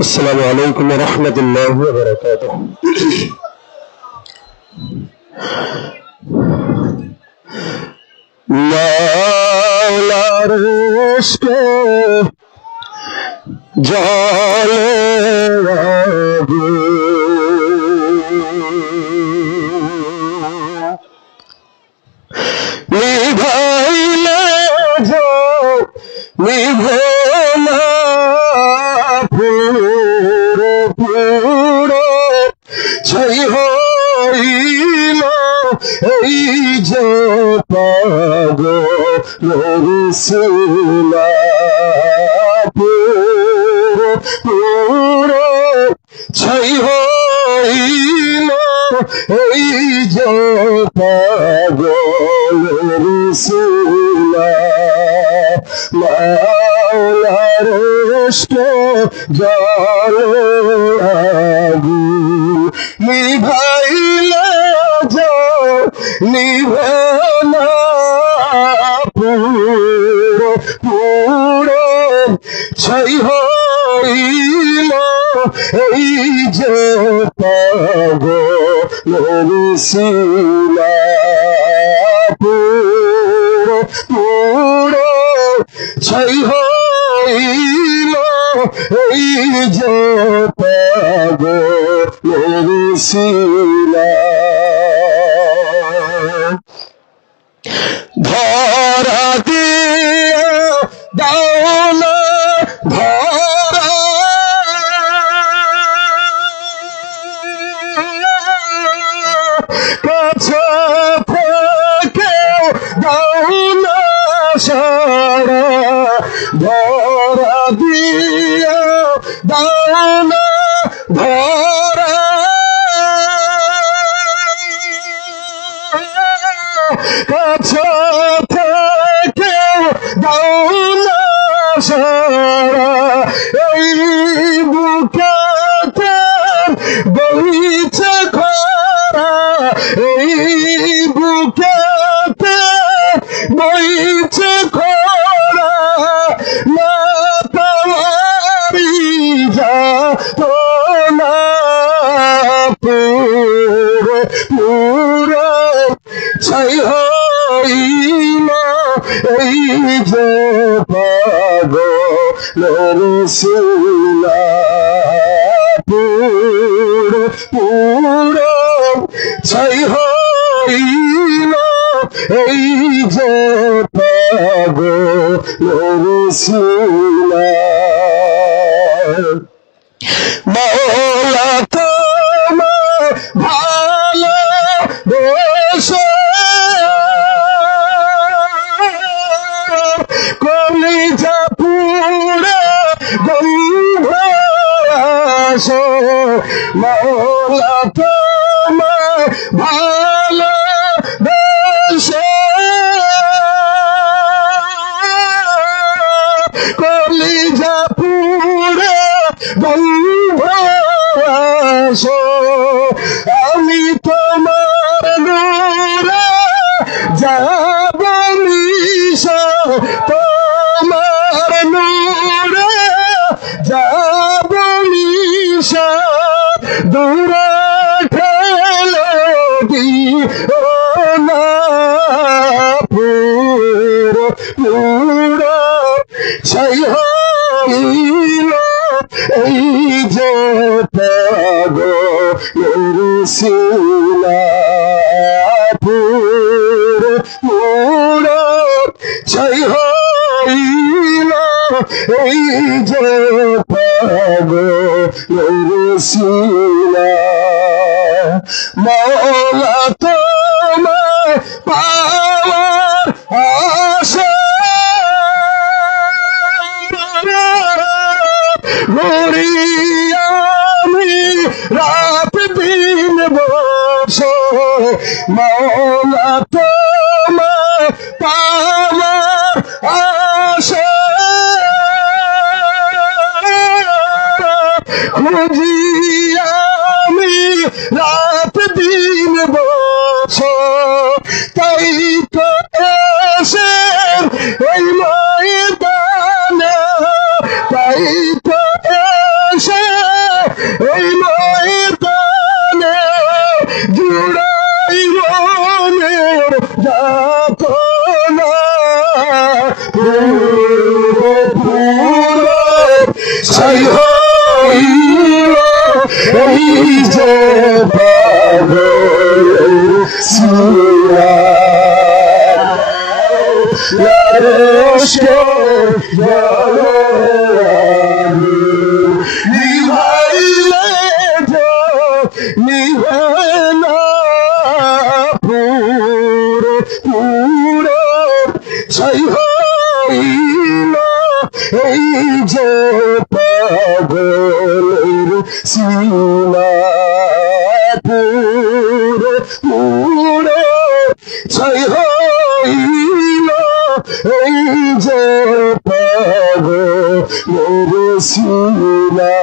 السلام عليكم ورحمة الله وبركاته. মাওলার ইশকে জ্বলে আগুন, নিভাইলে যে নিভে না, পুরে পুরে ছাই হইল এই যে পাগলের শিলা, পুরে পুরে ছাই হইল এই যে পাগলের শিলা। মাওলার ইশকে জ্বলে আগুন, নিভাইলে যে নিভে না, পুরে পুরে ছাই হইল এই যে পাগলের শিলা, পুরে পুরে ছাই হইল এই যে পাগলের শিলা। ধরা দিয়ে দাও না ধরা, কাছে থেকে দাও না সারা, ধরা দিয়ে দাও না ধরা, কাছে থেকে দাও না সারা, এই বুকেতে বইছে খরা, এই বুকেতে বইছে খরা, না তারি যা তো না, পুরে পুরে ছাই হইল এই যে পাগলের শিলা, পুরে পুরে ছাই হইল এই যে পাগলের শিলা। মাওলা তোমার ভালোবেসে কলিজা পুরে গন্ধ আসে, মাওলা তোমার ভালোবেসে কলিজা পুরে গন্ধ আসে, আমি তোমার নূরে যাব নিশা, তোমার নূরে যাব নিশা, দূরে ঠেলে দিও না, পুরে পুরে ছাই হইল এই যে পাগলের শিলা, পুরে পুরে ছাই হইল এই যে পাগলের শিলা। মাওলা তোমার পাওয়ার আশা ঘুরি আমি রাত দিন বসে, মাওলা তোমার পাওয়ার আশা খুঁজি আমি রাত দিন বসে, তাই তো এসে এই ময়দানে, তাই তো এসে এই ময়দানে জুড়াই মনের যাতনা পুরো পুরো ছাই হইল এই যে পাগল সিরা নিভাইলে নিভানা পুরো পুরো ছাই হইল এই যে পাগলের সিনা পুরো পুরো ছাই হইল এই যে পাগলের সিনা